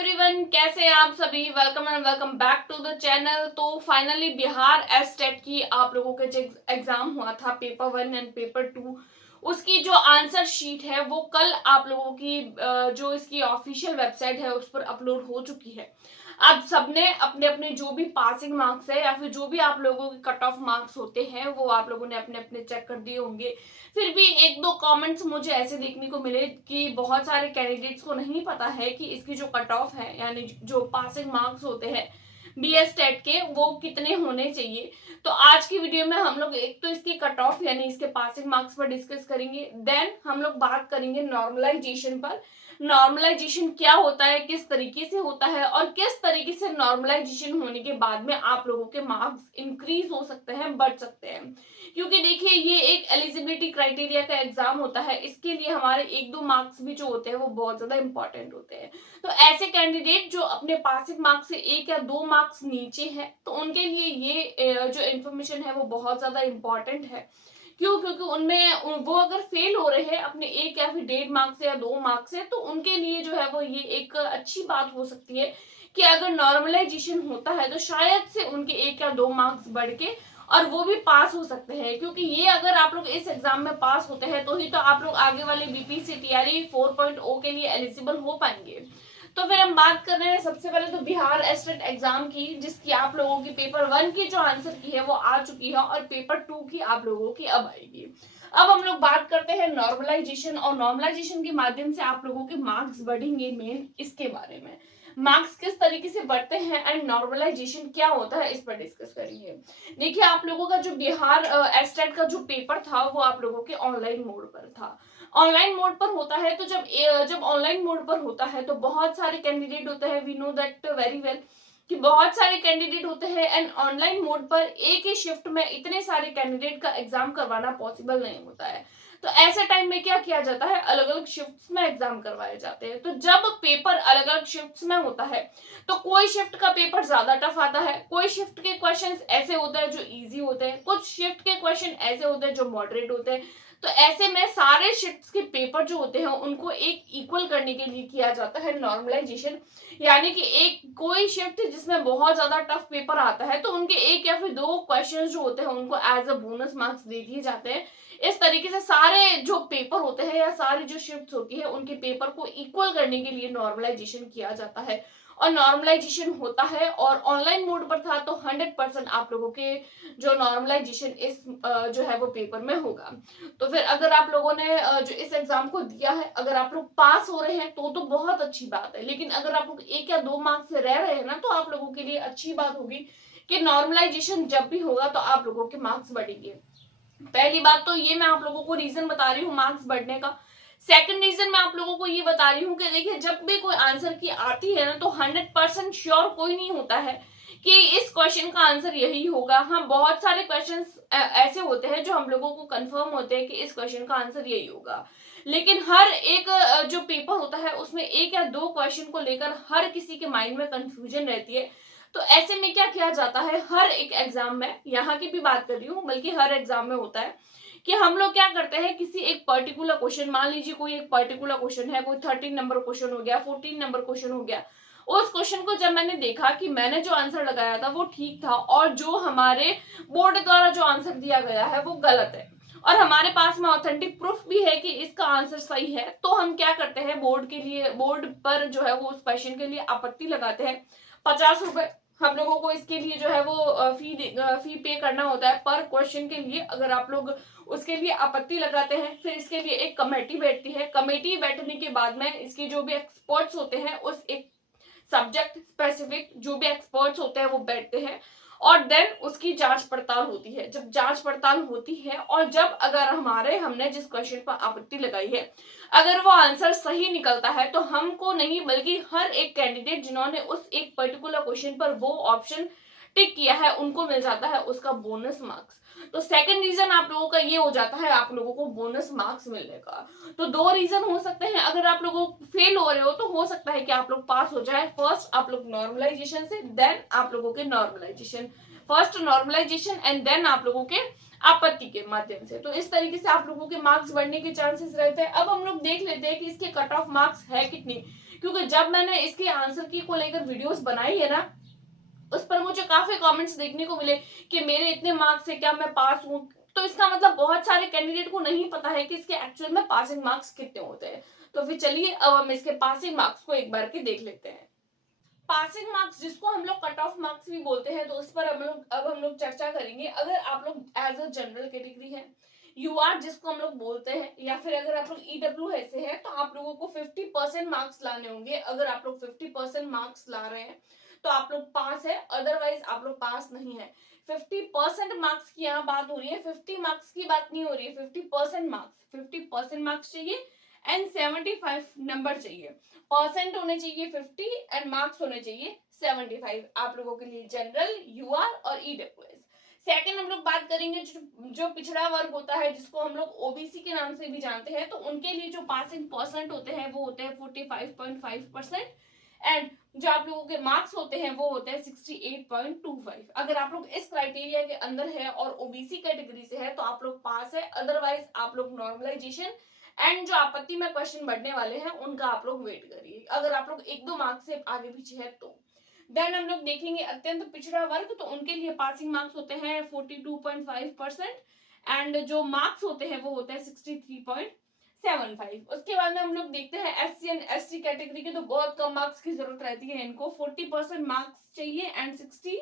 Everyone, कैसे हैं आप सभी। Welcome and welcome back to the channel. तो फाइनली बिहार एस्टेट की आप लोगों के जो एग्जाम हुआ था पेपर 1 एंड पेपर 2, उसकी जो आंसर शीट है वो कल आप लोगों की जो इसकी ऑफिशियल वेबसाइट है उस पर अपलोड हो चुकी है। अब सबने अपने अपने जो भी पासिंग मार्क्स है या फिर जो भी आप लोगों के कट ऑफ मार्क्स होते हैं वो आप लोगों ने अपने अपने चेक कर दिए होंगे। फिर भी एक दो कमेंट्स मुझे ऐसे देखने को मिले कि बहुत सारे कैंडिडेट्स को नहीं पता है कि इसकी जो कट ऑफ है यानी जो पासिंग मार्क्स होते हैं बीएस टेट के वो कितने होने चाहिए। तो आज की वीडियो में हम लोग एक तो इसकी कट ऑफ यानी इसके पासिंग मार्क्स पर डिस्कस करेंगे, देन हम लोग बात करेंगे नॉर्मलाइजेशन पर। नॉर्मलाइजेशन क्या होता है, किस तरीके से होता है और किस तरीके से नॉर्मलाइजेशन होने के बाद में आप लोगों के मार्क्स इंक्रीज हो सकते हैं, बढ़ सकते हैं। क्योंकि देखिए ये एक एलिजिबिलिटी क्राइटेरिया का एग्जाम होता है, इसके लिए हमारे एक दो मार्क्स भी जो होते हैं वो बहुत ज्यादा इंपॉर्टेंट होते हैं। तो ऐसे कैंडिडेट जो अपने पासिंग मार्क्स से एक या दो मार्क्स नीचे है तो उनके लिए ये जो इन्फॉर्मेशन है वो बहुत ज्यादा इंपॉर्टेंट है। क्यों? क्योंकि उनमें वो अगर फेल हो रहे हैं अपने एक या फिर 1.5 मार्क्स से या 2 मार्क्स से तो उनके लिए जो है वो ये एक अच्छी बात हो सकती है कि अगर नॉर्मलाइजेशन होता है तो शायद से उनके एक या 2 मार्क्स बढ़ के और वो भी पास हो सकते हैं। क्योंकि ये अगर आप लोग इस एग्जाम में पास होते हैं तो ही तो आप लोग आगे वाले बीपीएससी टीआरई 4.0 के लिए एलिजिबल हो पाएंगे। तो फिर हम बात कर रहे हैं सबसे पहले तो बिहार एस्टेट एग्जाम की, जिसकी आप लोगों की पेपर 1 की जो आंसर की है वो आ चुकी है और पेपर 2 की आप लोगों की अब आएगी। अब हम लोग बात करते हैं नॉर्मलाइजेशन और नॉर्मलाइजेशन के माध्यम से आप लोगों के मार्क्स बढ़ेंगे। मेन इसके बारे में मार्क्स किस तरीके से बढ़ते हैं एंड नॉर्मलाइजेशन क्या होता है इस पर डिस्कस करेंगे। देखिए आप लोगों का जो बिहार एस्टेट का जो पेपर था वो आप लोगों के ऑनलाइन मोड पर था। ऑनलाइन मोड पर होता है तो जब ऑनलाइन मोड पर होता है तो बहुत सारे कैंडिडेट होते हैं, we know that very well कि बहुत सारे कैंडिडेट होते हैं एंड ऑनलाइन मोड पर एक ही शिफ्ट में इतने सारे कैंडिडेट का एग्जाम करवाना पॉसिबल नहीं होता है। तो ऐसे टाइम में क्या किया जाता है, अलग अलग शिफ्ट्स में एग्जाम करवाए जाते हैं। तो जब पेपर अलग अलग शिफ्ट्स में होता है तो कोई शिफ्ट का पेपर ज्यादा टफ आता है, कोई शिफ्ट के क्वेश्चंस ऐसे होते हैं जो इजी होते हैं, कुछ शिफ्ट के क्वेश्चन ऐसे होते हैं जो मॉडरेट होते हैं। तो ऐसे में सारे शिफ्ट्स के पेपर जो होते हैं उनको एक इक्वल करने के लिए किया जाता है नॉर्मलाइजेशन। यानी कि एक कोई शिफ्ट जिसमें बहुत ज्यादा टफ पेपर आता है तो उनके एक या फिर दो क्वेश्चन जो होते हैं उनको एज अ बोनस मार्क्स दे दिए जाते हैं। इस तरीके से सारे जो पेपर होते हैं या सारी जो शिफ्ट्स होती है उनके पेपर को इक्वल करने के लिए नॉर्मलाइजेशन किया जाता है। और नॉर्मलाइजेशन होता है और ऑनलाइन मोड पर था तो 100% आप लोगों के जो नॉर्मलाइजेशन इस जो है वो पेपर में होगा। तो फिर अगर आप लोगों ने जो इस एग्जाम को दिया है, अगर आप लोग पास हो रहे हैं तो बहुत अच्छी बात है। लेकिन अगर आप लोग एक या दो मार्क्स से रह रहे हैं ना तो आप लोगों के लिए अच्छी बात होगी कि नॉर्मलाइजेशन जब भी होगा तो आप लोगों के मार्क्स बढ़ेंगे। पहली बात तो ये मैं आप लोगों को रीजन बता रही हूँ मार्क्स बढ़ने का। सेकंड रीजन मैं आप लोगों को ये बता रही हूँ कि देखिए जब भी कोई आंसर की आती है ना तो 100% श्योर कोई नहीं होता है कि इस क्वेश्चन का आंसर यही होगा। हाँ, बहुत सारे क्वेश्चंस ऐसे होते हैं जो हम लोगों को कंफर्म होते हैं कि इस क्वेश्चन का आंसर यही होगा। लेकिन हर एक जो पेपर होता है उसमें एक या दो क्वेश्चन को लेकर हर किसी के माइंड में कंफ्यूजन रहती है। तो ऐसे में क्या किया जाता है, हर एक एग्जाम में, यहाँ की भी बात कर रही हूँ बल्कि हर एग्जाम में होता है कि हम लोग क्या करते हैं, किसी एक पर्टिकुलर क्वेश्चन, मान लीजिए कोई एक पर्टिकुलर क्वेश्चन है, कोई 13 नंबर क्वेश्चन हो गया, 14 नंबर क्वेश्चन हो गया। उस क्वेश्चन को जब मैंने देखा कि मैंने जो आंसर लगाया था वो ठीक था और जो हमारे बोर्ड द्वारा जो आंसर दिया गया है वो गलत है और हमारे पास में ऑथेंटिक प्रूफ भी है कि इसका आंसर सही है, तो हम क्या करते हैं, बोर्ड के लिए, बोर्ड पर जो है वो उस क्वेश्चन के लिए आपत्ति लगाते हैं। 50 रुपए हम लोगों को इसके लिए जो है वो फी पे करना होता है पर क्वेश्चन के लिए। अगर आप लोग उसके लिए आपत्ति लगाते हैं फिर इसके लिए एक कमेटी बैठती है। कमेटी बैठने के बाद में इसके जो भी एक्सपर्ट्स होते हैं उस एक सब्जेक्ट स्पेसिफिक जो भी एक्सपर्ट्स होते हैं वो बैठते हैं और देन उसकी जांच पड़ताल होती है। जब जांच पड़ताल होती है और जब अगर हमने जिस क्वेश्चन पर आपत्ति लगाई है अगर वो आंसर सही निकलता है तो हमको नहीं बल्कि हर एक कैंडिडेट जिन्होंने उस एक पर्टिकुलर क्वेश्चन पर वो ऑप्शन टिक किया है उनको मिल जाता है उसका बोनस मार्क्स। तो सेकंड रीजन आप लोगों का ये हो जाता है आप लोगों को बोनस मार्क्स मिलने का। तो दो रीजन हो सकते हैं, अगर आप लोगों फेल हो रहे हो तो हो सकता है कि आप लोग पास हो जाए। फर्स्ट आप लोग नॉर्मलाइजेशन से, देन आप लोगों के normalisation, first normalisation and then आप लोगों के आपत्ति के माध्यम से। तो इस तरीके से आप लोगों के मार्क्स बढ़ने के चांसेस रहते हैं। अब हम लोग देख लेते हैं कि इसके कट ऑफ मार्क्स है कितनी, क्योंकि जब मैंने इसके आंसर की को लेकर वीडियोस बनाई है ना, उस पर मुझे काफी कमेंट्स देखने को मिले कि मेरे इतने मार्क्स से क्या मैं पास हूँ। तो इसका मतलब बहुत सारे कैंडिडेट को नहीं पता है कि इसके एक्चुअल में पासिंग मार्क्स कितने होते हैं। तो फिर चलिए अब हम इसके पासिंग मार्क्स को एक बार के देख लेते हैं। पासिंग मार्क्स जिसको हम लोग कट ऑफ मार्क्स भी बोलते हैं, तो उस पर हम लोग चर्चा करेंगे। अगर आप लोग एज अ जनरल कैटेगरी है, यूआर जिसको हम लोग बोलते हैं, या फिर अगर आप लोग ईडब्ल्यू ऐसे है, तो आप लोगों को 50% मार्क्स लाने होंगे। अगर आप लोग 50% मार्क्स ला रहे हैं तो आप लोग पास है, अदरवाइज आप लोग पास नहीं है। 50% मार्क्स की यहाँ बात हो रही है, 50 मार्क्स की बात नहीं हो रही है। 50% मार्क्स, 50% मार्क्स चाहिए एंड 75 नंबर चाहिए। परसेंट होने चाहिए 50 एंड मार्क्स होने चाहिए 75 आप लोगों के लिए, जनरल, यूआर और ईडब्ल्यूएस। सेकंड हम लोग बात करेंगे जो पिछड़ा वर्ग होता है, जिसको हम लोग ओबीसी के नाम से भी जानते हैं, तो उनके लिए जो पासिंग परसेंट होते हैं वो होते हैं 45.5%। एंड जो आप लोगों के मार्क्स होते हैं वो होते हैं 68.25। अगर आप लोग इस क्राइटेरिया के अंदर है और ओबीसी कैटेगरी से है तो आप लोग पास है, अदरवाइज आप लोग नॉर्मलाइजेशन एंड जो आपत्ति में क्वेश्चन बढ़ने वाले हैं उनका आप लोग वेट करिए, अगर आप लोग एक दो मार्क्स से आगे पीछे है तो। देन हम लोग देखेंगे अत्यंत पिछड़ा वर्ग, तो उनके लिए पासिंग मार्क्स होते हैं 42.5% एंड जो मार्क्स होते हैं वो होते हैं 63.75। उसके बाद में हम लोग देखते हैं एससी एंड एसटी कैटेगरी के, तो बहुत कम मार्क्स की जरूरत रहती है इनको, 40% मार्क्स चाहिए एंड 60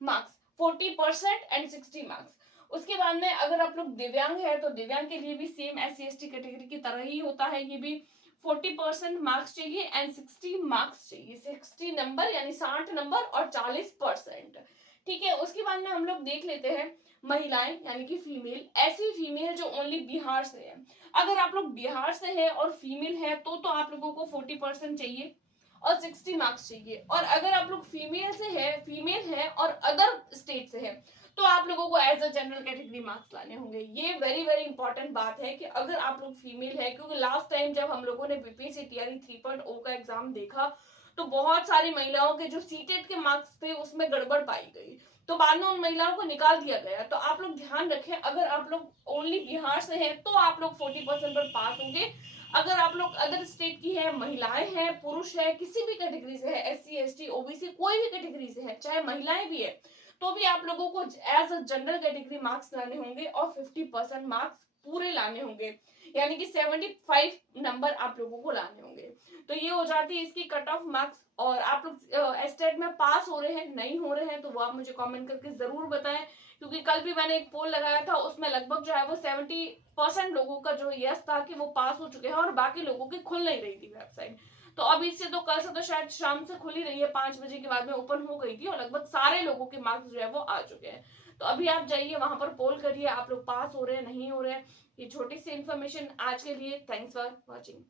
मार्क्स, 40% एंड 60 मार्क्स। उसके बाद में अगर आप लोग दिव्यांग है तो दिव्यांग के लिए भी सेम एससी एसटी कैटेगरी की तरह ही होता है, ये भी 40% मार्क्स चाहिए एंड 60 मार्क्स चाहिए, 60 नंबर यानी 60 नंबर और 40%। ठीक है, उसके बाद में हम लोग देख लेते हैं महिलाएं यानी कि फीमेल, ऐसी फीमेल जो ओनली बिहार से है। अगर आप लोग बिहार से है और फीमेल है तो आप लोगों को 40% चाहिए और 60 मार्क्स चाहिए। और अगर आप लोग फीमेल है और अदर स्टेट से है तो आप लोगों को as a general category marks लाने होंगे। ये वेरी वेरी इंपॉर्टेंट बात है कि अगर आप लोग फीमेल है, क्योंकि लास्ट टाइम जब हम लोगों ने बीपीएससी टीआरई 3.0 का एग्जाम देखा तो बहुत सारी महिलाओं के जो सीटेट के मार्क्स थे उसमें गड़बड़ पाई गई, तो बाद में उन महिलाओं को निकाल दिया गया। तो आप लोग ध्यान रखें, अगर आप लोग ओनली बिहार से है तो आप लोग 40% पर पास होंगे। अगर आप लोग अदर स्टेट की है, महिलाएं हैं, पुरुष है, किसी भी कैटेगरी से है, एससी एसटी ओबीसी कोई भी कैटेगरी से है, चाहे महिलाएं भी है, तो भी आप लोगों को as a general category marks लाने होंगे और 50% मार्क्स पूरे लाने होंगे, यानी कि 75 नंबर आप लोगों को लाने होंगे। तो ये हो जाती है इसकी कट ऑफ मार्क्स। और आप लोग एस्टेट में पास हो रहे हैं नहीं हो रहे हैं तो वो आप मुझे कमेंट करके जरूर बताएं, क्योंकि कल भी मैंने एक पोल लगाया था, उसमें लगभग जो है वो 70% लोगों का जो यस था कि वो पास हो चुके हैं और बाकी लोगों की खुल नहीं रही थी वेबसाइट। तो अब इससे तो कल से तो शायद शाम से खुल ही रही है, 5 बजे के बाद में ओपन हो गई थी और लगभग सारे लोगों के मार्क्स जो है वो आ चुके हैं। तो अभी आप जाइए वहां पर पोल करिए, आप लोग पास हो रहे हैं नहीं हो रहे हैं। ये छोटी सी इन्फॉर्मेशन आज के लिए। Thanks for watching.